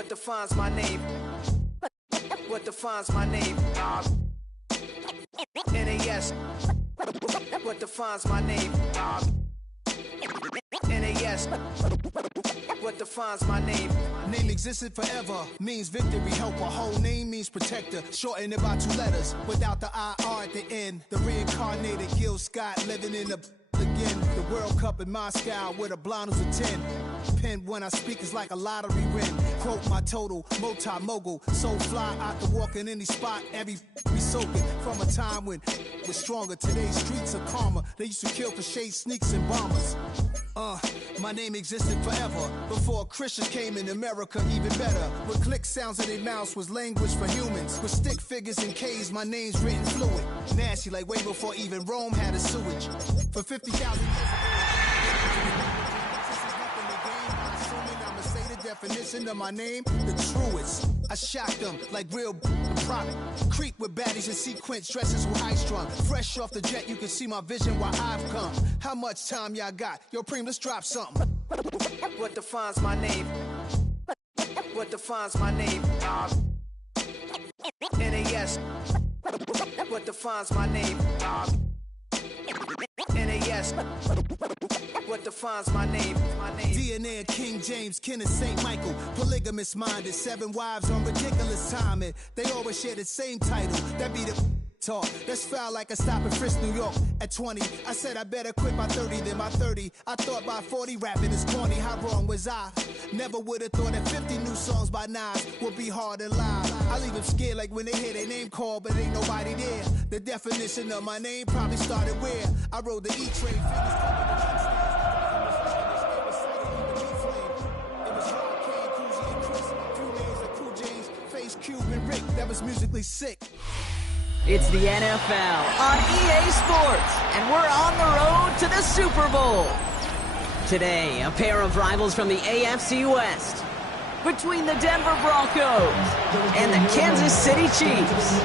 What defines my name? What defines my name? NAS. What defines my name? NAS. What defines my name? Name existed forever, means victory, helper. Whole name means protector, shortened it by 2 letters, without the IR at the end. The reincarnated Gil Scott living in the again. The World Cup in Moscow with a blind who's a 10. Pen when I speak is like a lottery win. Quote my total, multi-mogul. So fly, I can walk in any spot, every be soaking. From a time when was stronger. Today's streets are calmer. They used to kill for shade sneaks and bombers. My name existed forever. Before Christians came in America, even better. With click sounds in their mouths was language for humans. With stick figures and K's, my name's written fluid. Nasty like way before even Rome had a sewage. For 50,000 years definition of my name, the truest. I shock them like real product. Creep with baddies in sequence, dresses with high strung. Fresh off the jet, you can see my vision where I've come. How much time y'all got? Yo, Preem, let's drop something. What defines my name? What defines my name? NAS. What defines my name? NAS. What defines my name? DNA of King James, kin of St. Michael. Polygamous minded, 7 wives on ridiculous timing. They always share the same title. That be the talk. That's foul like a stop in Frisk, New York. At 20, I said I better quit by 30 than by 30. I thought by 40 rapping is corny. How wrong was I? Never would have thought that 50 new songs by Nas would be hard and live. I leave them scared like when they hear their name called, but ain't nobody there. The definition of my name probably started where I rode the E-train. Cube and Rick, that was musically sick. It's the NFL on EA Sports, and we're on the road to the Super Bowl. Today, a pair of rivals from the AFC West, between the Denver Broncos and the Kansas City Chiefs.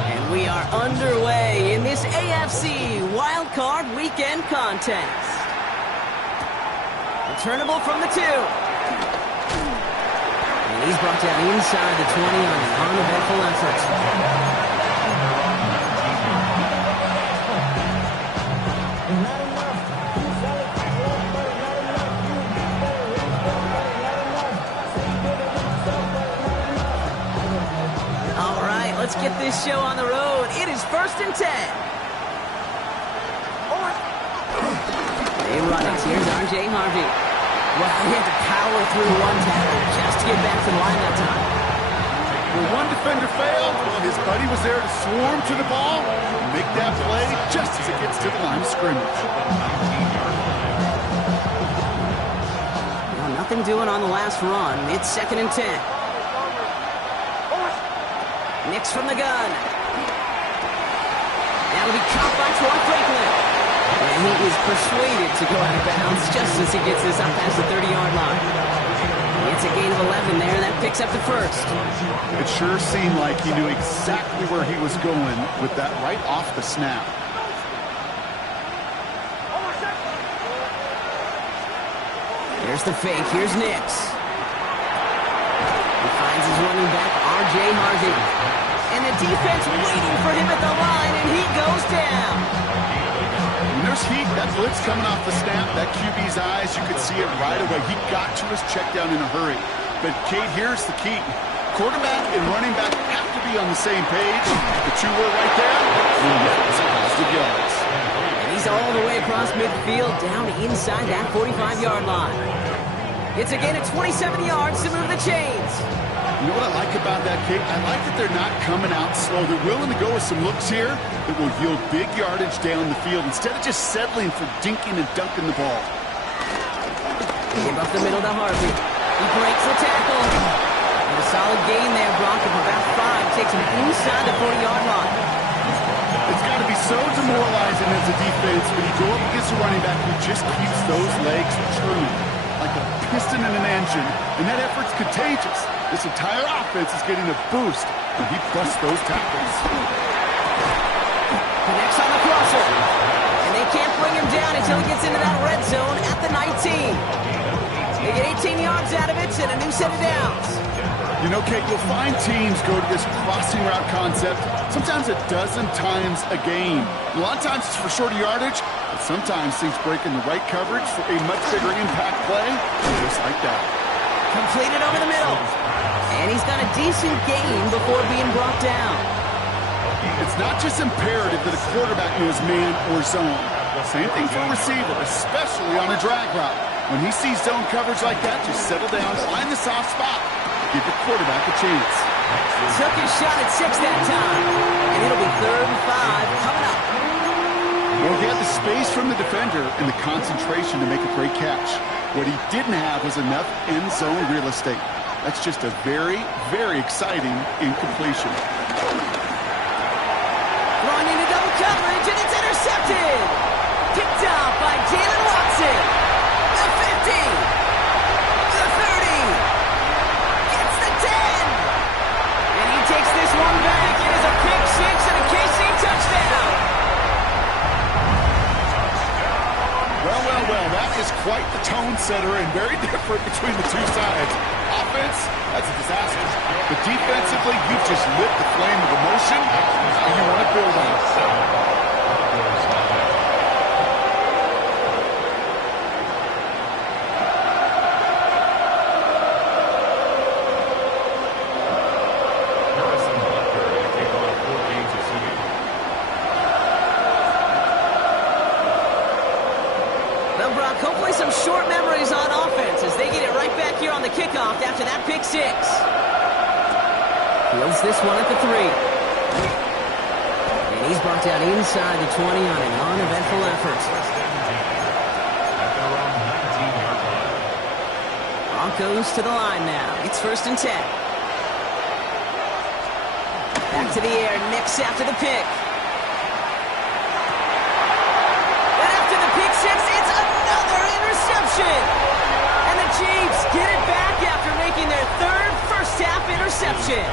And we are underway in this AFC WildCard Weekend contest. Returnable from the 2. And he's brought down inside the 20 on an uneventful effort. Let's get this show on the road. It is 1st and 10. They run it. Here's R.J. Harvey. Well, he had to power through 1 tackle just to get back to the line that time. Well, one defender failed. Well, his buddy was there to swarm to the ball, make that play just as it gets to the line of scrimmage. Well, nothing doing on the last run. It's 2nd and 10. Nix from the gun. That'll be caught by Troy Franklin. And he is persuaded to go out of bounds just as he gets this up past the 30-yard line. It's a gain of 11 there, and that picks up the 1st. It sure seemed like he knew exactly where he was going with that right off the snap. There's the fake. Here's Nix. He finds his running back, R.J. Harvey. And the defense waiting for him at the line, and he goes down. When there's heat, that blitz coming off the snap, that QB's eyes, you could see it right away. He got to his check down in a hurry. But, Kate, here's the key. Quarterback and running back have to be on the same page. The 2 were right there. It's a positive yards. And he's all the way across midfield, down inside that 45-yard line. It's a gain of 27 yards to move the chains. You know what I like about that, Kate? I like that they're not coming out slow. They're willing to go with some looks here that will yield big yardage down the field instead of just settling for dinking and dunking the ball. Give up the middle to Harvey. He breaks the tackle. And the Solid gain there, Brock, of about 5. Takes him inside the 40-yard line. It's got to be so demoralizing as a defense when you go up against a running back who just keeps those legs turning like a piston in an engine, and that effort's contagious. This entire offense is getting a boost when he busts those tackles. Connects on the crosser. And they can't bring him down until he gets into that red zone at the 19. They get 18 yards out of it and a new set of downs. You know, Kate, you'll find teams go to this crossing route concept sometimes a dozen times a game. A lot of times it's for shorter yardage, but sometimes things break in the right coverage for a much bigger impact play, just like that. Completed over the middle. And he's got a decent gain before being brought down. It's not just imperative that a quarterback knows man or zone. Same thing for a receiver, especially on a drag route. When he sees zone coverage like that, just settle down, find the soft spot. Give the quarterback a chance. Took his shot at 6 that time. And it'll be 3rd and 5 coming up. Well, he had the space from the defender and the concentration to make a great catch. What he didn't have was enough end zone real estate. That's just a very, very exciting incompletion. Throwing into double coverage, and it's intercepted. Picked off by Jalen Watson. The 50. The 30. Gets the 10. And he takes this one back. It is a pick 6 and a KC touchdown. Well, that is quite the tone setter and very different between the two sides. Offense, that's a disaster. But defensively, you've just lit the flame of emotion. Now you want to build on it. Well, Brock, hopefully some short memories on offense as they get it right back here on the kickoff after that pick 6. Fields this one at the 3. And he's brought down inside the 20 on an uneventful effort. Broncos to the line now. It's 1st and 10. Back to the air, Nix after the pick. And after the pick 6, it's another interception. And the Chiefs get it back after making their 3rd first-half interception.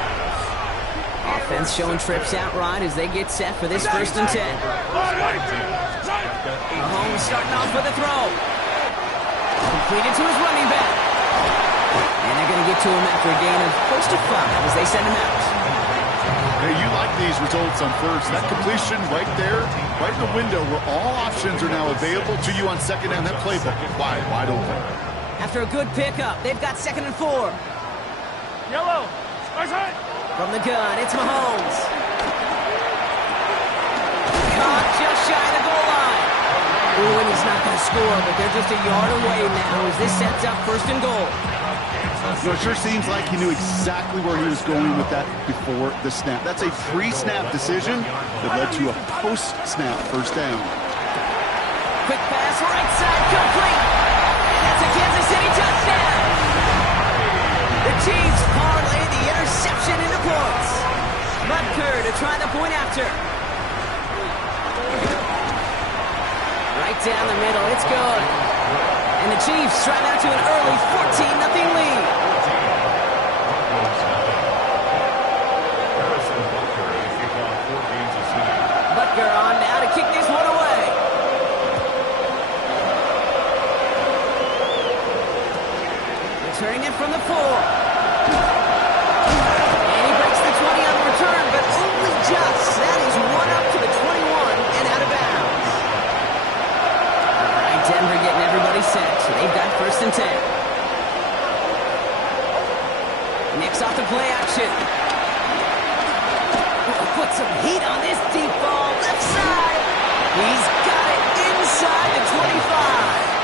Offense showing trips outright as they get set for this 1st and 10. Mahomes starting off with a throw. Completed to his running back. And they're going to get to him after a gain of close to 5 as they send him out. Hey, you like these results on first. That completion right there, right in the window where all options are now available to you on 2nd down. That playbook wide open. After a good pickup, they've got 2nd and 4. Yellow. From the gun, it's Mahomes. Caught just shy of the goal line. Ooh, and he's not going to score, but they're just a yard away now as this sets up 1st and goal. So it sure seems like he knew exactly where he was going with that before the snap. That's a pre-snap decision that led to a post-snap 1st down. Quick pass, right side, complete. And that's a Kansas City touchdown. The Chiefs parlay the interception into points. Butker to try the point after. Right down the middle, it's good. And the Chiefs drive out to an early 14-0 lead. Butker on now to kick this one away. Returning it from the 4. And he breaks the 20 on the return, but only just. That is one up to the 21 and out of bounds. All right, Denver getting everybody set. So they've got 1st and 10. Nix off the play action. Put some heat on this deep ball. Left side. He's got it inside the 25.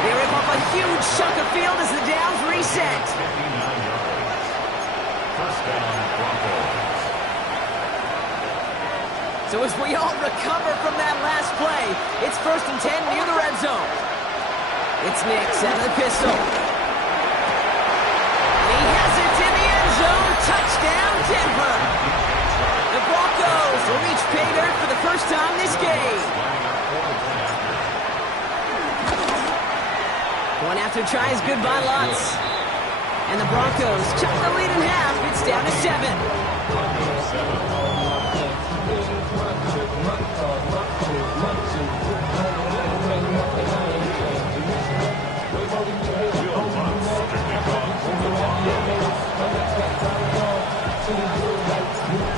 They rip off a huge chunk of field as the downs reset. So as we all recover from that last play, it's 1st and 10 near the red zone. It's Nix out of the pistol. And he has it in the end zone. first time this game. One after try is good by Lutz. And the Broncos chop the lead in half. It's down to 7.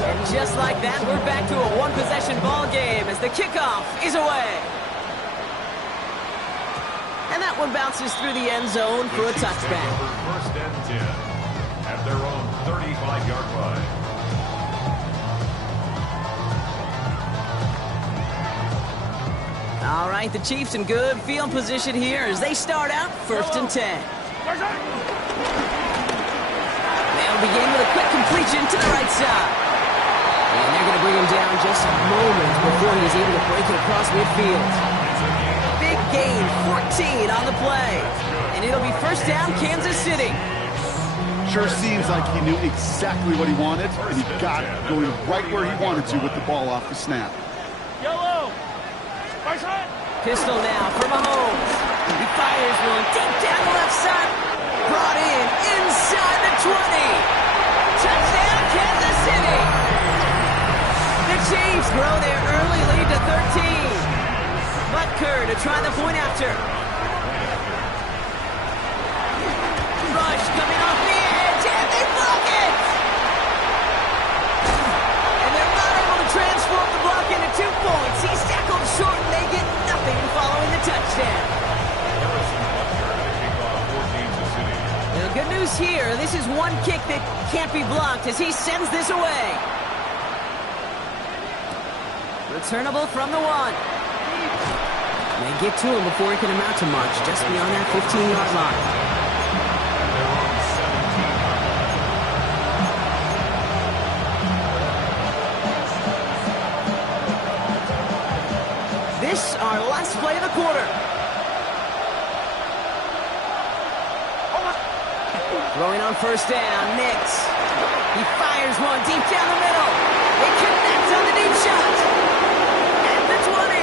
And just like that, we're back to a one-possession ball game as the kickoff is away. And that one bounces through the end zone for a touchback. First and 10 at their own 35-yard line. All right, the Chiefs in good field position here as they start out first and 10. They'll begin with a quick completion to the right side. And they're going to bring him down just moments before he's able to break it across midfield. Big gain, 14 on the play. And it'll be first down, Kansas City. Sure seems like he knew exactly what he wanted, and he got it, going right where he wanted to with the ball off the snap. Yellow. Pistol now for Mahomes. He fires one deep down the left side. Brought in inside the 20. Touchdown, Kansas City. The Chiefs grow their early lead to 13. Butker to try the point after. Rush coming off the edge, and they block it! And they're not able to transform the block into 2 points. He's tackled short, and they get nothing following the touchdown. The good news here, this is one kick that can't be blocked as he sends this away. Returnable from the 1. They get to him before he can amount to much, just beyond that 15-yard line. This our last play of the quarter. Throwing on first down, Nix. He fires one deep down the middle. They connect on the deep shot. At the 20.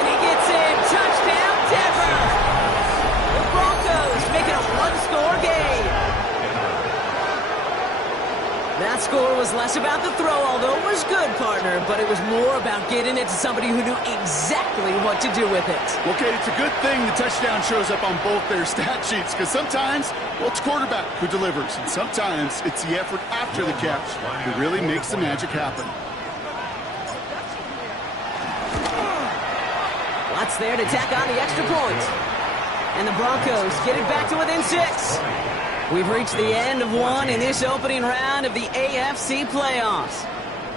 And he gets in. Touchdown, Denver. The Broncos make it a one-score game. That score was less about the throw, although it was good, partner, but it was more about getting it to somebody who knew exactly what to do with it. Well, Kate, it's a good thing the touchdown shows up on both their stat sheets, because sometimes, well, it's quarterback who delivers, and sometimes it's the effort after the catch that really makes the magic happen. Watts there to tack on the extra point. And the Broncos get it back to within 6. We've reached the end of one in this opening round of the AFC playoffs.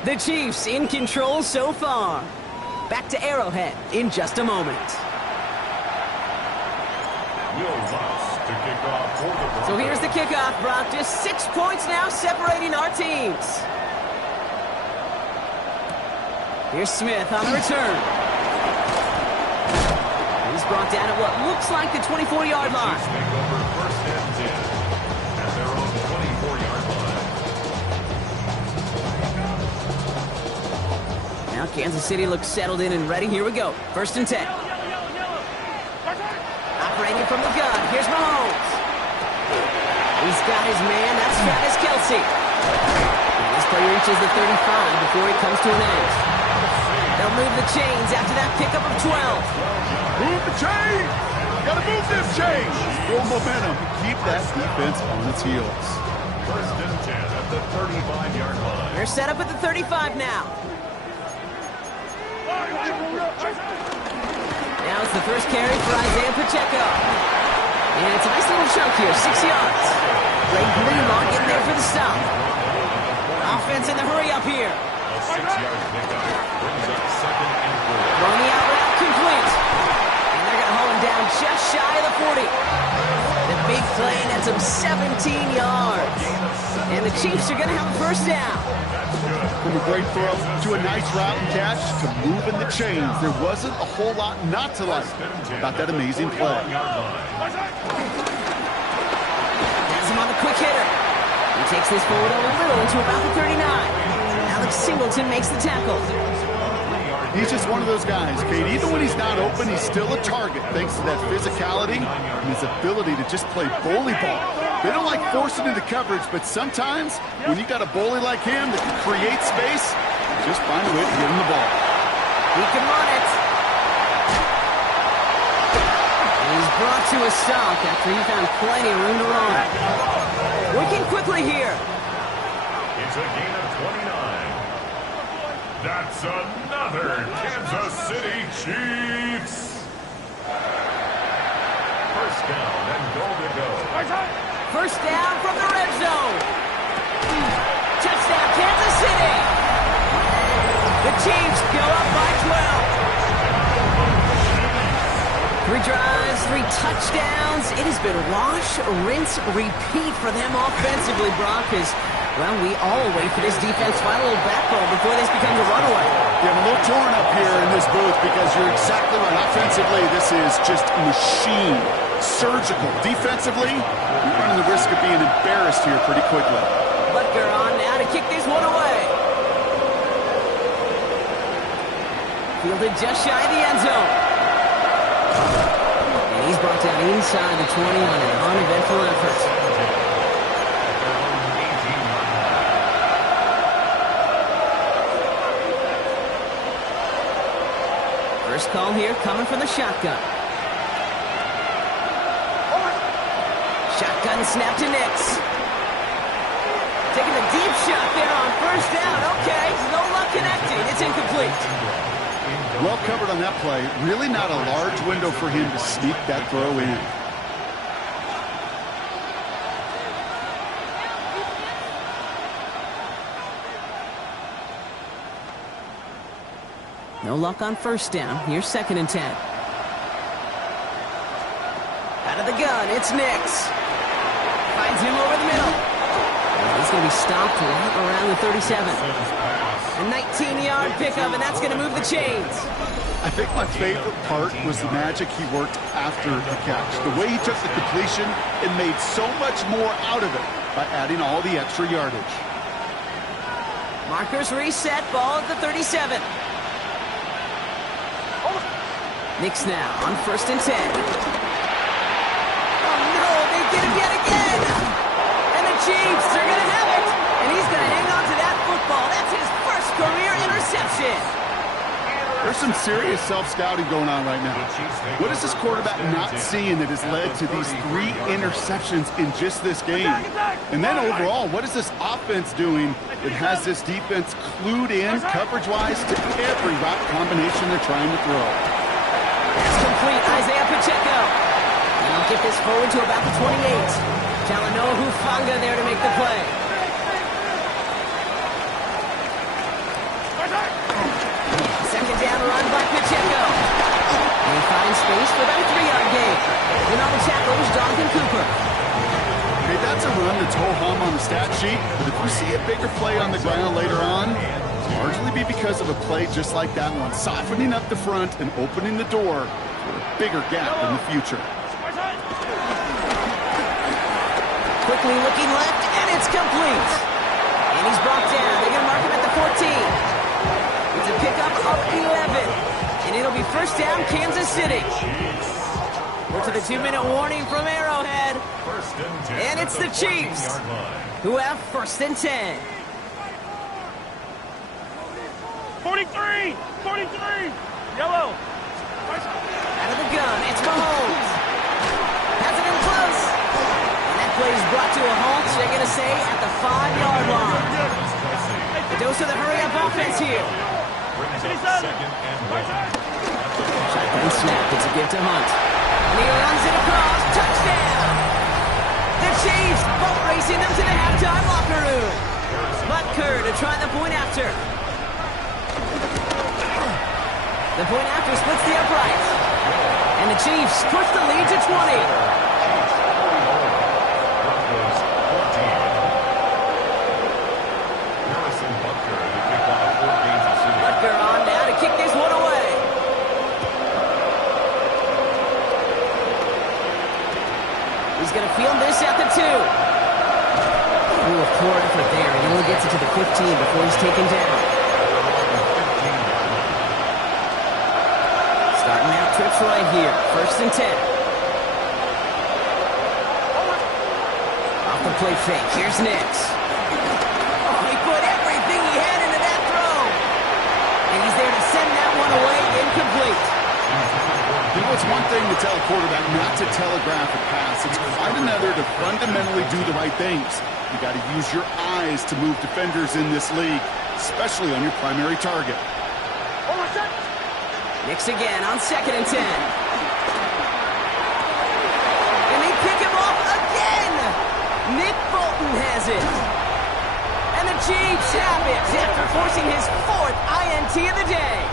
The Chiefs in control so far. Back to Arrowhead in just a moment. So here's the kickoff, Brock. Just 6 points now separating our teams. Here's Smith on the return. He's brought down at what looks like the 24-yard line. Now Kansas City looks settled in and ready. Here we go. First and 10. Operating from the gun. Here's Mahomes. He's got his man. That's Travis Kelce. And this play reaches the 35 before it comes to an end. They'll move the chains after that pickup of 12. Move the chain! Gotta move this chain! Build momentum. Keep that defense on its heels. First and 10 at the 35-yard line. They're set up at the 35 now. Now it's the first carry for Isaiah Pacheco. And it's a nice little chunk here, 6 yards. Blake Greenlaw getting there for the stop. Offense in the hurry up here. A 6-yard pickup brings up second and 4. Throwing the out route complete. And they're going to hold him down just shy of the 40. The big play nets him 17 yards. And the Chiefs are going to have a first down. From a great throw to a nice route and catch to moving the chains. There wasn't a whole lot not to like about that amazing play. Has him on the quick hitter. He takes this forward a little to about the 39. Now the Singleton makes the tackle. He's just one of those guys, Kate. Even when he's not open, he's still a target thanks to that physicality and his ability to just play bully ball. They don't like forcing into coverage, but sometimes when you got a bully like him that can create space, just find a way to get him the ball. He can run it. He's brought to a stop after he found plenty of room to run. Working quickly here. It's a gain of 29. That's another Kansas City Chiefs. First down and goal to go. First down from the red zone. Touchdown, Kansas City. The Chiefs go up by 12. 3 drives, 3 touchdowns. It has been wash, rinse, repeat for them offensively, Brock, as, well, we all wait for this defense to find a little backbone before this becomes a runaway. Yeah, I'm a little torn up here in this booth because you're exactly right. Offensively, this is just machine, surgical. Defensively, you're running the risk of being embarrassed here pretty quickly. Butker on now to kick this one away. Fielded just shy of the end zone. And he's brought down inside the 20 on an uneventful effort. First call here coming from the shotgun. Shotgun snap to Nix. Taking a deep shot there on first down. Okay, no luck connecting. It's incomplete. Well covered on that play. Really not a large window for him to sneak that throw in. No luck on first down. Here's 2nd and 10. Out of the gun, it's Nix. Finds him over the middle. He's going to be stopped right around the 37. A 19-yard pickup, and that's going to move the chains. I think my favorite part was the magic he worked after the catch. The way he took the completion and made so much more out of it by adding all the extra yardage. Markers reset, ball at the 37. Nix now on 1st and 10. Oh no, they did it yet again! And the Chiefs are going to have it! And he's going to hang on to that football. That's his first career interception. There's some serious self-scouting going on right now. What is this quarterback not seeing that has led to these 3 interceptions in just this game? And then overall, what is this offense doing that has this defense clued in coverage-wise to every route combination they're trying to throw? That's complete, Isaiah Pacheco. Now get this forward to about the 28. Talanoa Hufanga there to make the play. Second down run by Pacheco. And he finds space for about a 3-yard gain. And on the tackle is Jonathan Cooper. Okay, that's a run that's ho-hum on the stat sheet, but if we see a bigger play on the ground later on, largely be because of a play just like that one, softening up the front and opening the door for a bigger gap in the future. Quickly looking left, and it's complete. And he's brought down. They're going to mark him at the 14. It's a pickup of 11. And it'll be first down, Kansas City. We're to the 2-minute warning from Arrowhead. And it's the Chiefs who have 1st and 10. 43! 43! Yellow! Out of the gun, it's Mahomes. Has it in close. And that play is brought to a halt, they're going to say, at the 5-yard line. A dose of the hurry-up offense here. Shotgun snap, it's a give to Hunt. And he runs it across, touchdown! The Chiefs boat racing them to the halftime locker room. Butker to try the point after. The point after splits the uprights. And the Chiefs push the lead to 20. Butker on now to kick this one away. He's going to field this at the 2. Ooh, a poor effort there. He only gets it to the 15 before he's taken down. Starting out trips right here. 1st and 10. Off the play fake. Here's Nix. Oh, he put everything he had into that throw. And he's there to send that one away. Incomplete. You know, it's one thing to tell a quarterback not to telegraph a pass. It's quite another to fundamentally do the right things. You got to use your eyes to move defenders in this league, especially on your primary target. Nix again on 2nd and 10. And they pick him off again. Nick Bolton has it. And the Chiefs have it after forcing his 4th INT of the day.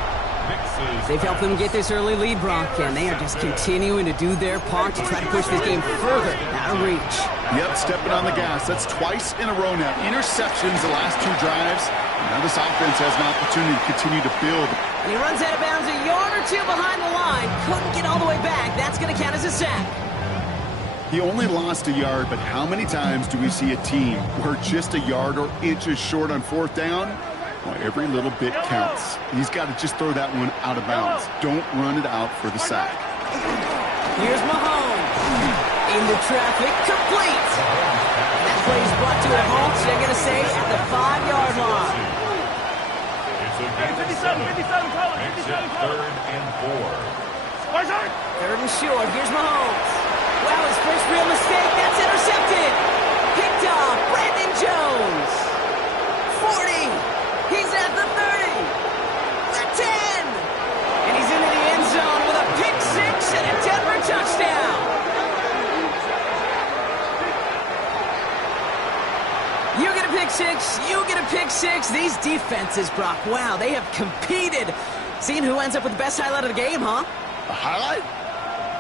They've helped them get this early lead, Brock, and they are just continuing to do their part to try to push this game further out of reach. Yep, stepping on the gas. That's twice in a row now. Interceptions the last 2 drives. Now this offense has an opportunity to continue to build. And he runs out of bounds a yard or 2 behind the line. Couldn't get all the way back. That's going to count as a sack. He only lost a yard, but how many times do we see a team where just a yard or inches short on 4th down? Well, every little bit counts. He's got to just throw that one out of bounds. Don't run it out for the sack. Here's Mahomes. Into traffic, complete. That play is brought to a halt, so they're going to say at the 5-yard line. It's a game 57, call it. 57, call it. 3rd and 4. 3rd and short. Here's Mahomes. Wow, his first real mistake. That's intercepted. Picked off. Brandon Jones. 40. He's at the 30. The 10. And he's into the end zone with a pick 6 and a Denver touchdown. You get a pick 6. You get a pick 6. These defenses, Brock, wow, they have competed. Seeing who ends up with the best highlight of the game, huh? A highlight?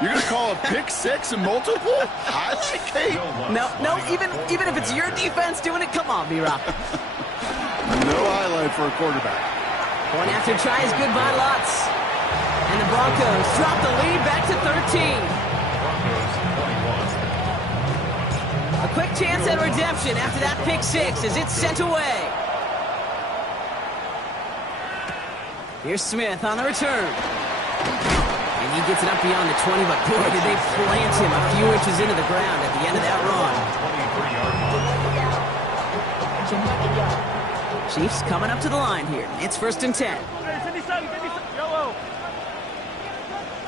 You're going to call a pick 6 and multiple? Highlight, Kate? No, even if it's your defense doing it, come on, B-Rock. No highlight for a quarterback. Point after try is good by lots. And the Broncos drop the lead back to 13. A quick chance at redemption after that pick 6 as it's sent away. Here's Smith on the return. And he gets it up beyond the 20, but boy, did they plant him a few inches into the ground at the end of that run. 23-yard line. Chiefs coming up to the line here. It's 1st and 10. 57, yellow.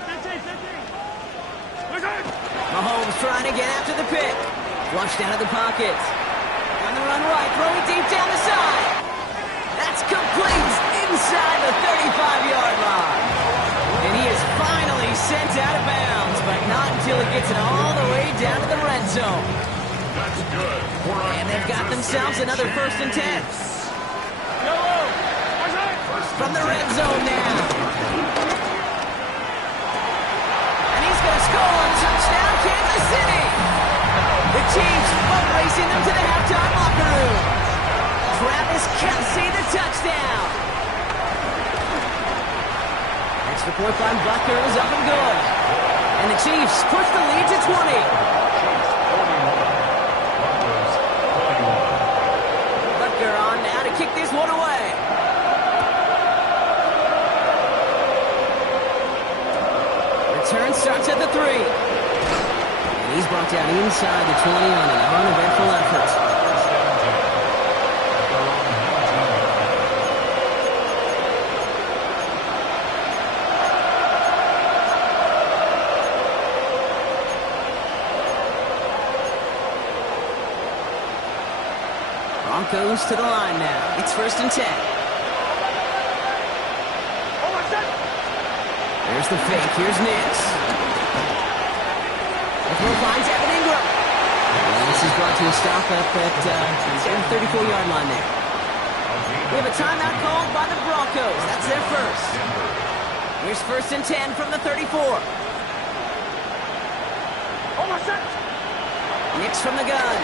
15. Mahomes trying to get after the pick. Flushed out of the pocket. On the run right, throwing deep down the side. That's complete inside the 35-yard line. And he is finally sent out of bounds, but not until he gets it all the way down to the red zone. That's good. And they've got themselves another 1st and 10. From the red zone now. And he's going to score. Touchdown, Kansas City. The Chiefs boat racing them to the halftime locker room. Travis Kelce, the touchdown. Extra point by Butker is up and good. And the Chiefs push the lead to 20. Butker on now to kick this one away. Return starts at the 3. And he's brought down inside the 20 on an uneventful effort. Broncos to the line now. It's 1st and 10. There's the fake. Here's Nix. The throw finds Evan Ingram. And this is brought to a stop up at the 34-yard line there. We have a timeout called by the Broncos. That's their first. Here's 1st and 10 from the 34. Nix from the gun.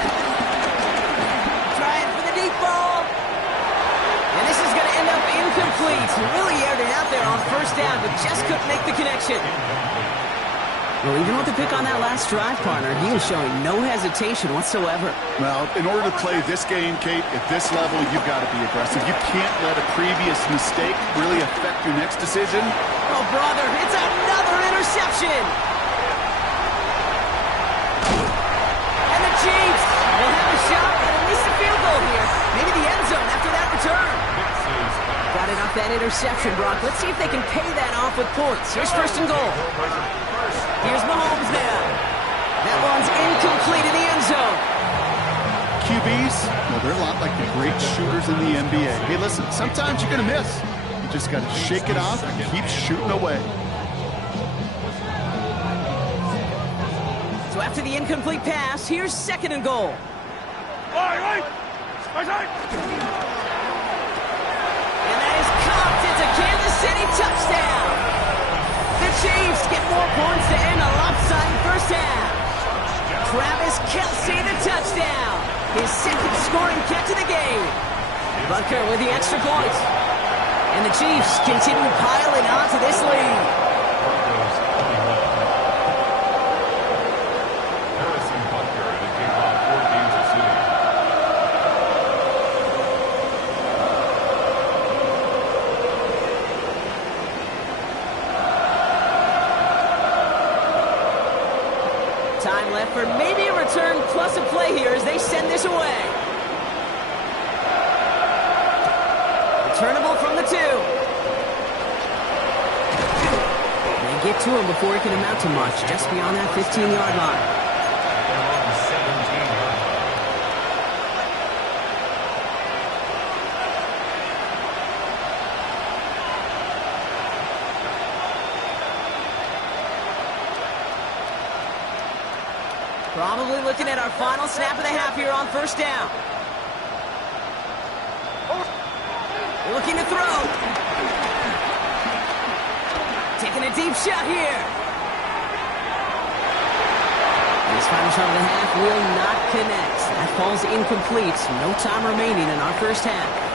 Trying for the deep ball. And this is going to end up incomplete. He really aired it out there on 1st down, but just couldn't make the connection. Well, even with the pick on that last drive, partner, he was showing no hesitation whatsoever. Well, in order to play this game, Kate, at this level, you've got to be aggressive. You can't let a previous mistake really affect your next decision. Oh, brother, it's another interception. And the Chiefs will have a shot at least a field goal here. Maybe the end zone after that return. Got it off that interception, Brock. Let's see if they can pay that off with points. Here's first and goal. Here's Mahomes now. That one's incomplete in the end zone. QBs, well, they're a lot like the great shooters in the NBA. Hey, listen, sometimes you're going to miss. You just got to shake it off and keep shooting away. So after the incomplete pass, here's second and goal. Right. And that is caught. It's a Kansas City touchdown. The Chiefs get more points to end a lopsided first half. Travis Kelce, the touchdown. His second scoring catch of the game. Butker with the extra point. And the Chiefs continue piling onto this lead. Time left for maybe a return plus a play here as they send this away. Returnable from the 2. They get to him before it can amount to much, just beyond that 15-yard line. Probably looking at our final snap of the half here on first down. Looking to throw. Taking a deep shot here. This final shot of the half will not connect. That falls incomplete. No time remaining in our first half.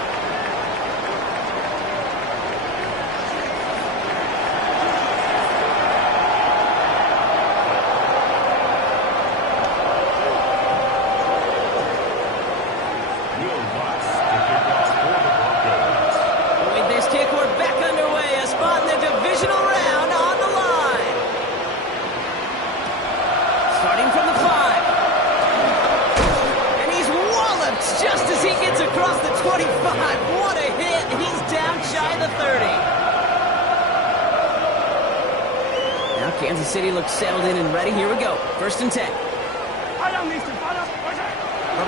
Kansas City looks settled in and ready. Here we go. First and 10. From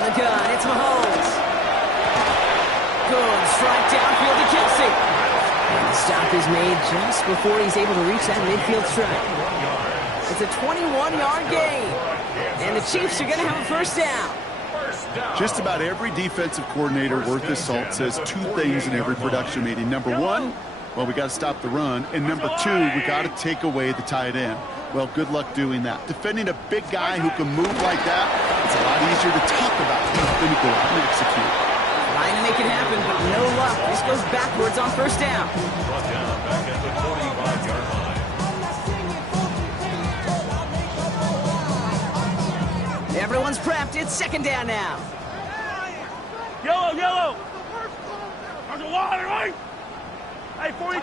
the gun, it's Mahomes. Good strike downfield to Kelce. And the stop is made just before he's able to reach that midfield strike. It's a 21-yard gain. And the Chiefs are going to have a first down. Just about every defensive coordinator worth his salt says two things in every production meeting. Number one, well, we got to stop the run. And number two, we got to take away the tight end. Well, good luck doing that. Defending a big guy who can move like that, it's a lot easier to talk about than to go out and execute. Trying to make it happen, but no luck. This goes backwards on first down. Brought down back at the 45-yard line. Everyone's prepped. It's second down now. Yellow. There's a water, right? Hey, 43.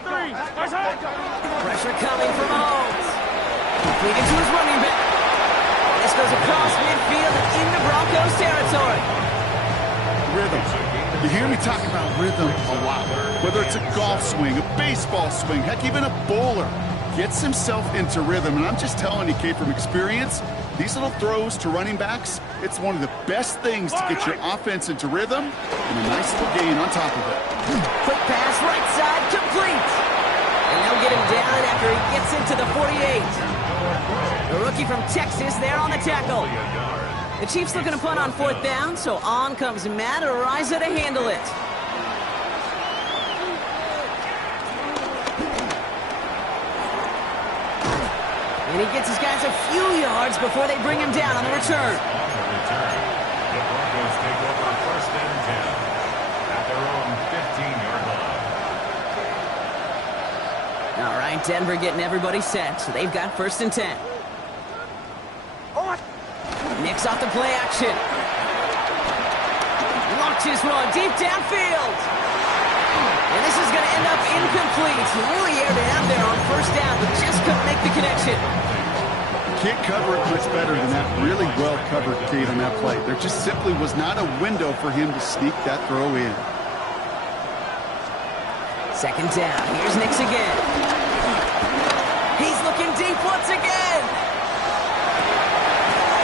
Pressure coming from Mahomes. Completed to his running back. This goes across midfield and into Broncos territory. Rhythm. You hear me talk about rhythm a lot. Whether it's a golf swing, a baseball swing, heck, even a bowler gets himself into rhythm. And I'm just telling you, Kate, from experience, these little throws to running backs, it's one of the best things to get your offense into rhythm and a nice little gain on top of it. Quick pass, right side, complete. And they'll get him down after he gets into the 48. The rookie from Texas there on the tackle. The Chiefs looking to punt on fourth down, so on comes Matt Araiza to handle it. And he gets his guys a few yards before they bring him down on the return. On the return, the Broncos take over first and 10 at their own 15-yard line. All right, Denver getting everybody set, so they've got first and 10. Nix off the play action. Launches one deep downfield. And this is going to end up incomplete. He really aired it out there on first down, but just couldn't make the connection. Can't cover it much better than that. Really well covered, Kate, on that play. There just simply was not a window for him to sneak that throw in. Second down. Here's Nix again. He's looking deep once again.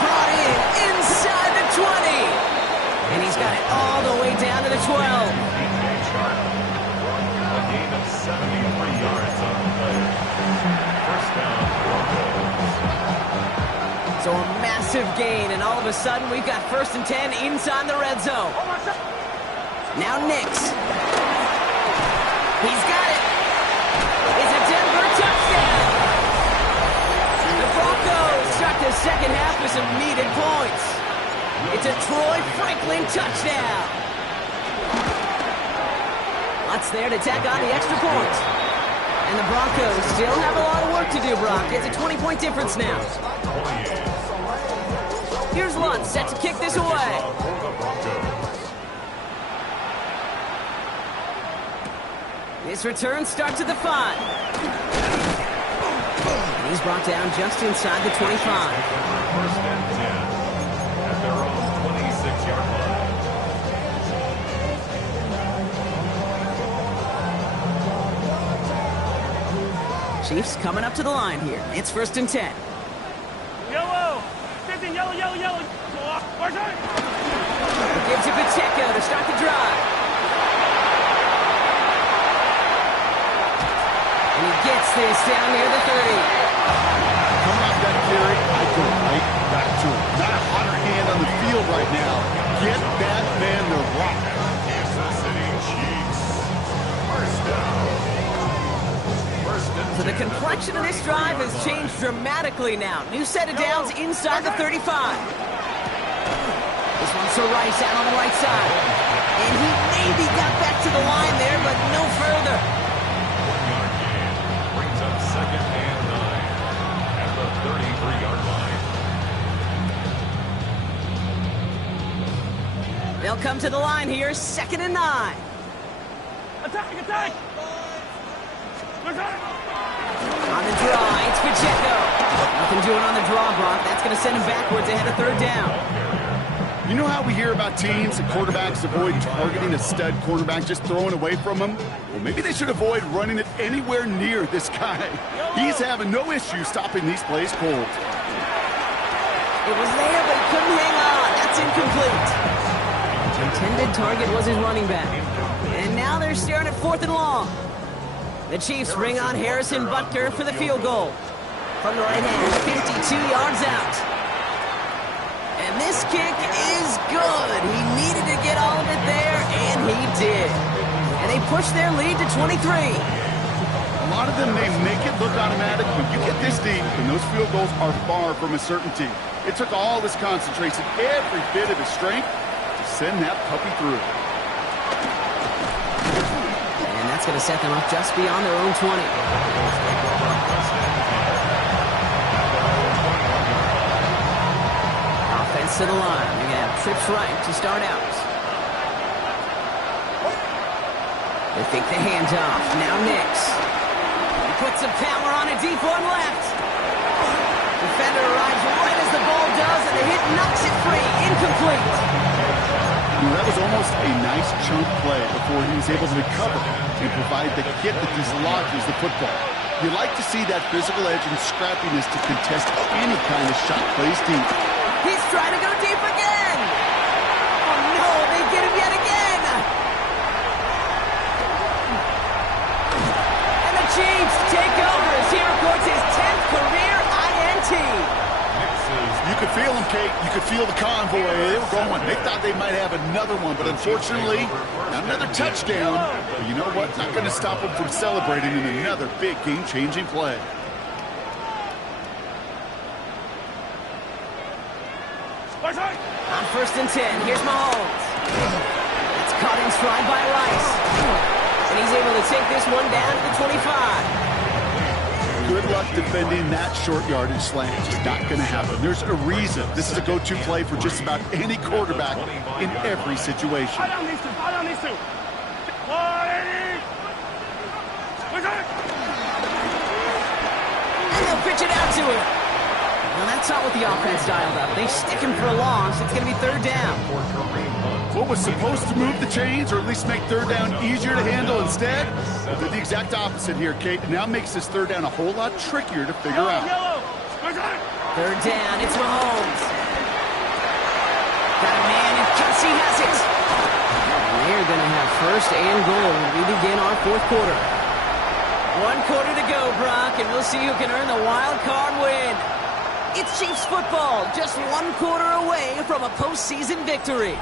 Brought in inside the 20. And he's got it all the way down to the 12. A gain of 73 yards on the play. First down, Broncos. So a massive gain, and all of a sudden we've got 1st and 10 inside the red zone. Now Nix. He's got it. It's a Denver touchdown. The Broncos start the second half with some needed points. It's a Troy Franklin touchdown. Lots there to tack on the extra point. And the Broncos still have a lot of work to do, Brock. It's a 20-point difference now. Here's Lutz set to kick this away. This return starts at the 5. And he's brought down just inside the 25. First and 10 at their own 26-yard line. Chiefs coming up to the line here. It's 1st and 10. Yellow. 15, yellow, yellow, yellow. Gives it Pacheco to start the drive. And he gets this down near the 30. Coming off that carry, I go right back to him. Not a hotter hand on the field right now. Get that man to rock. Kansas City Chiefs. First down. So the complexion of this drive has changed dramatically now. New set of downs inside the 35. This one's to Rice out on the right side. And he maybe got back to the line there, but no further. 1-yard gain brings up 2nd and 9 at the 33-yard line. They'll come to the line here, 2nd and 9. Attack, attack. On the draw, it's Pacheco. Nothing doing on the draw, Brock. That's going to send him backwards ahead of 3rd down. You know how we hear about teams and quarterbacks avoid targeting a stud quarterback, just throwing away from him? Well, maybe they should avoid running it anywhere near this guy. He's having no issue stopping these plays cold. It was there, but he couldn't hang on. That's incomplete. Intended target was his running back. And now they're staring at 4th and long. The Chiefs bring on Harrison Butker for the field goal. From the right hand, 52 yards out. And this kick is good. He needed to get all of it there, and he did. And they push their lead to 23. A lot of them may make it look automatic, but you get this deep, and those field goals are far from a certainty. It took all his concentration, every bit of his strength, to send that puppy through. And that's going to set them up just beyond their own 20. Offense to the line. They're going to have trips right to start out. They fake the handoff. Now Nix. He puts some power on a deep one left. Defender arrives right as the ball does, and the hit knocks it free. Incomplete. That was almost a nice chunk play before he was able to recover and provide the hit that dislodges the football. You like to see that physical edge and scrappiness to contest any kind of shot plays deep. He's trying to go deep again. Oh no, they get him yet again. And the Chiefs take over as he records his 10th career INT. You could feel them, Kate. You could feel the convoy. They were going. They thought they might have another one, but unfortunately, not another touchdown. But you know what? Not going to stop them from celebrating in another big game-changing play. On 1st and 10, here's Mahomes. It's caught in stride by Rice. And he's able to take this one down to the 25. good luck defending that short yardage slant. It's not going to happen. There's a reason. This is a go-to play for just about any quarterback in every situation. Fire on these two. Fire on these two. 180. And they'll pitch it out to him. Well, that's not what the offense dialed up. They stick him for a loss. It's going to be third down. What was supposed to move the chains, or at least make third down easier to handle instead, did the exact opposite here, Kate. It now makes this third down a whole lot trickier to figure out. Third down, it's Mahomes. Got a man in Kelsey has it. They're going to have first and goal when we begin our fourth quarter. 1 quarter to go, Brock, and we'll see who can earn the wild card win. It's Chiefs football, just 1 quarter away from a postseason victory.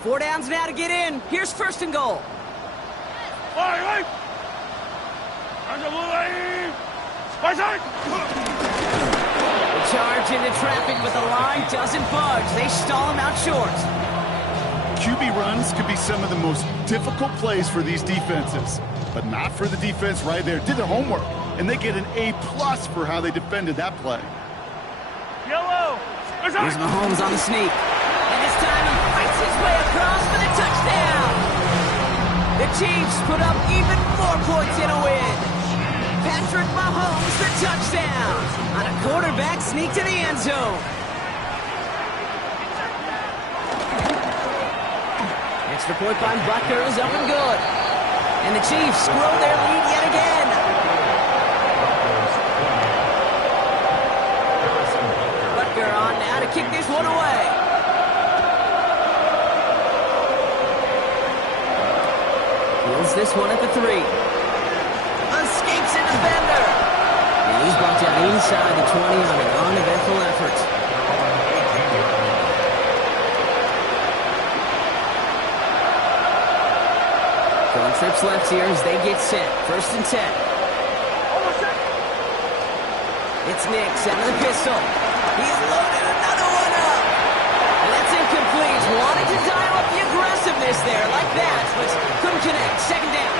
Four downs now to get in. Here's first and goal. Right. The charge into traffic, but the line doesn't budge. They stall him out short. QB runs could be some of the most difficult plays for these defenses, but not for the defense right there. Did their homework, and they get an A+ for how they defended that play. Yellow. Here's Mahomes on the sneak. And this time he fights his way across for the touchdown. The Chiefs put up even more points in a win. Patrick Mahomes, the touchdown on a quarterback sneak to the end zone. Extra point by Butker is up and good. And the Chiefs grow their lead yet again. Butker on now to kick this one away. Fields this one at the 3. Escapes a defender. And he's brought down inside the 20 on an uneventful effort. Going trips left here as they get set. First and 10. It's Nix out of the pistol. He's loaded another one up. And that's incomplete. Wanted to dial up the aggressiveness there like that, but couldn't connect. Second down.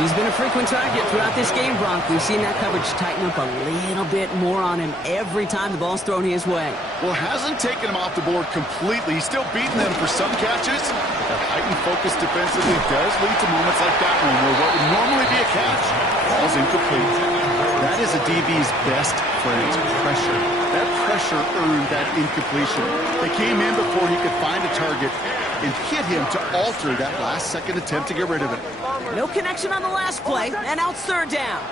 He's been a frequent target throughout this game, Bronk. We've seen that coverage tighten up a little bit more on him every time the ball's thrown his way. Well, hasn't taken him off the board completely. He's still beating them for some catches. But that heightened focus defensively does lead to moments like that one where what would normally be a catch falls incomplete. That is a DB's best friend, pressure. That pressure earned that incompletion. They came in before he could find a target and hit him to alter that last-second attempt to get rid of it. No connection on the last play, and out third down.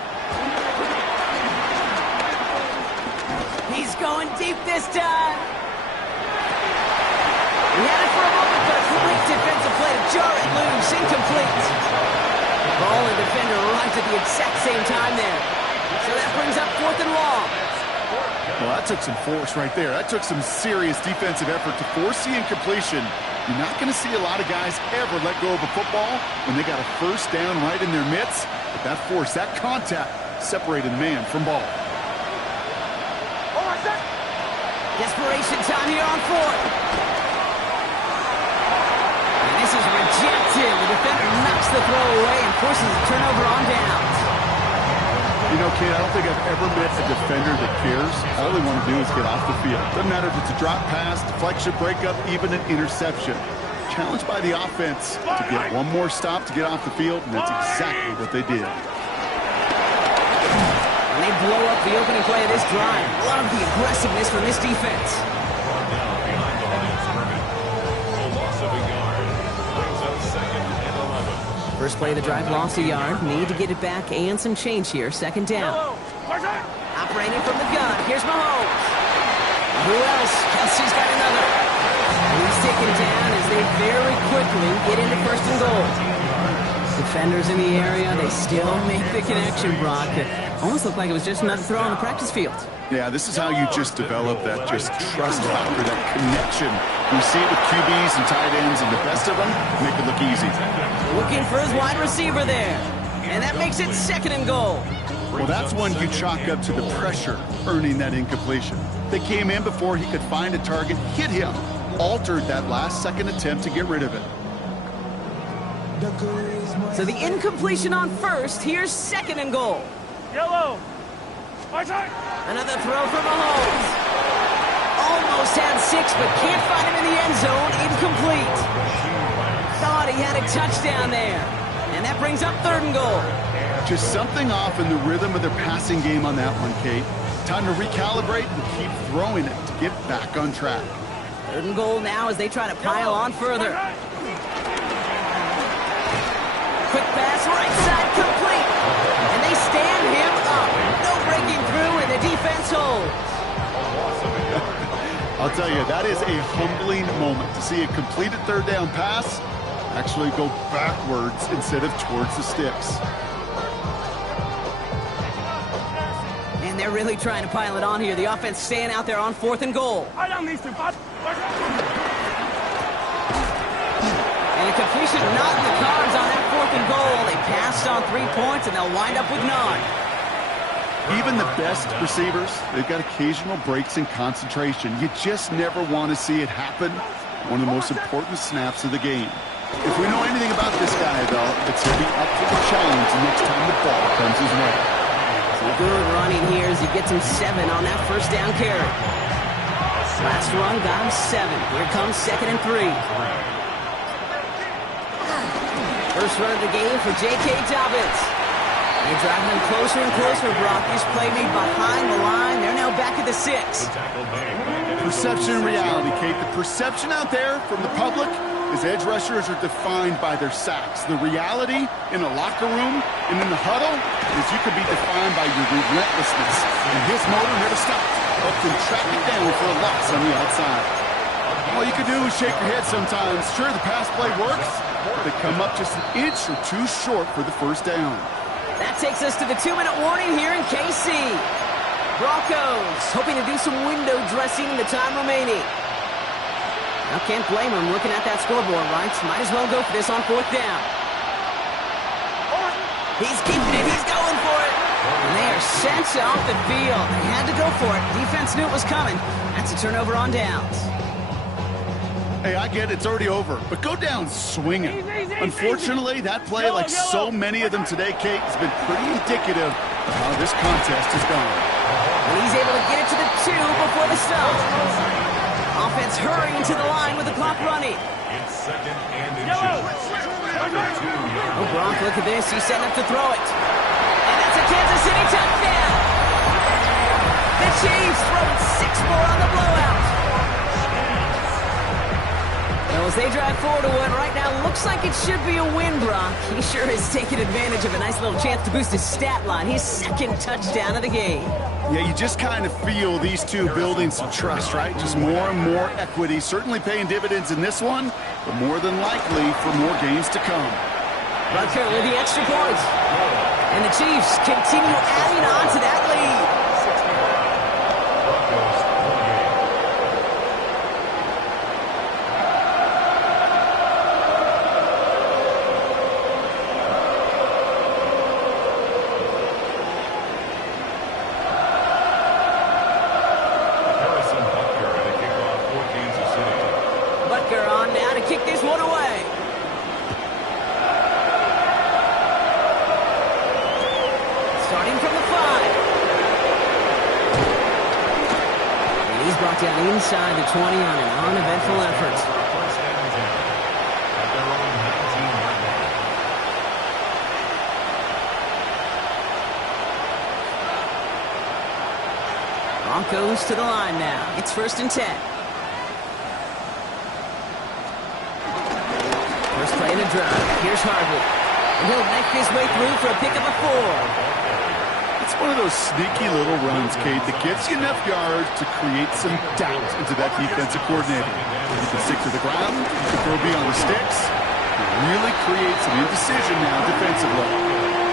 He's going deep this time. He had it for a moment, but a great defensive play to jar it loose. Incomplete. Ball and defender arrived at the exact same time there. So that brings up fourth and long. Well, that took some force right there. That took some serious defensive effort to force the incompletion. You're not going to see a lot of guys ever let go of a football when they got a first down right in their midst. But that force, that contact, separated man from ball. Desperation time here on fourth. And this is rejected. The defender knocks the throw away and forces a turnover on downs. You know, kid, I don't think I've ever met a defender that cares. All they want to do is get off the field. Doesn't matter if it's a drop pass, deflection, breakup, even an interception. Challenged by the offense to get one more stop to get off the field, and that's exactly what they did. And they blow up the opening play of this drive. Love the aggressiveness from this defense. First play of the drive, lost a yard. Need to get it back and some change here. Second down. Operating from the gun. Here's Mahomes. Who else? Kelsey's got another. He's taken down as they very quickly get into first and goal. Defenders in the area, they still make the connection, Brock. It almost looked like it was just another throw on the practice field. Yeah, this is how you just develop that just trust factor, that connection. You see it with QBs and tight ends, and the best of them make it look easy. Looking for his wide receiver there. And that makes it second and goal. Well, that's one you chalk up to the pressure earning that incompletion. They came in before he could find a target, hit him, altered that last-second attempt to get rid of it. So the incompletion on first. Here's second and goal. Yellow. Another throw for Mahomes. Almost had 6, but can't find him in the end zone. Incomplete. Thought he had a touchdown there. And that brings up third and goal. Just something off in the rhythm of their passing game on that one, Kate. Time to recalibrate and keep throwing it to get back on track. Third and goal now as they try to pile on further. Quick pass, right side, complete. And they stand him up. No breaking through, and the defense holds. I'll tell you, that is a humbling moment to see a completed third down pass actually go backwards instead of towards the sticks. And they're really trying to pile it on here. The offense staying out there on fourth and goal. And a completion not in the cards on that fourth and goal. They passed on 3 points, and they'll wind up with none. Even the best receivers, they've got occasional breaks in concentration. You just never want to see it happen. One of the most important snaps of the game. If we know anything about this guy, though, it's he'll be up for the challenge next time the ball comes his way. Good running here as he gets him 7 on that first down carry. Last run got him 7. Here comes second and 3. First run of the game for J.K. Dobbins. They drive him closer and closer, Brock. This play made behind the line. They're now back at the 6. Perception and reality, Kate. The perception out there from the public is edge rushers are defined by their sacks. The reality in a locker room and in the huddle is you could be defined by your relentlessness. And his motor never stopped. Helped him track it down for a loss on the outside. All you can do is shake your head sometimes. Sure, the pass play works, but they come up just an inch or two short for the first down. That takes us to the 2-minute warning here in KC. Broncos hoping to do some window dressing in the time remaining. I can't blame him looking at that scoreboard, right? Might as well go for this on fourth down. He's keeping it. He's going for it. And they are sent off the field. They had to go for it. Defense knew it was coming. That's a turnover on downs. Hey, I get it. It's already over. But go down swinging. Unfortunately, that play, like so many of them today, Kate, has been pretty indicative of how this contest has gone. And he's able to get it to the 2 before the stop. Offense hurrying to the line with the clock running. It's second and inches. Oh, Gronk, look at this. He's setting up to throw it. And that's a Kansas City touchdown. The Chiefs throwing 6 more on the blowout. Well, as they drive forward to what right now looks like it should be a win, Brock. He sure has taken advantage of a nice little chance to boost his stat line. His second touchdown of the game. Yeah, you just kind of feel these two building some trust, right? Just more and more equity. Certainly paying dividends in this one, but more than likely for more games to come. Butker with the extra point. And the Chiefs continue adding on to that lead. Kick this one away. Starting from the 5. And he's brought down inside the 20 on an uneventful effort. Broncos to the line now. It's 1st and 10. First play in the drive. Here's Harvey. And he'll make his way through for a pickup of 4. It's one of those sneaky little runs, Kate, that gets you enough yards to create some doubt into that defensive coordinator. You can stick to the ground, you can throw beyond the sticks, and really create some indecision now defensively.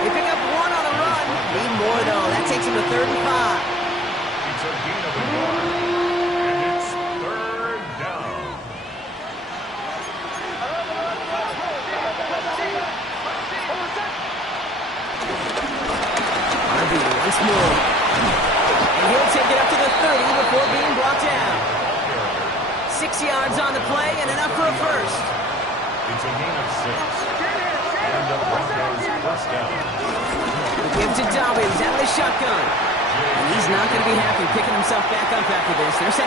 They pick up 1 on the run. Need more, though. That takes him to 3rd and 5. It's a gain of a yard. And it's 3rd down. this move. And he'll take it up to the 30 before being brought down. 6 yards on the play and enough for a first. It's a gain of 6. And the Broncos first down. The give to Dobbins out of the shotgun. And he's not going to be happy picking himself back up after this. They're set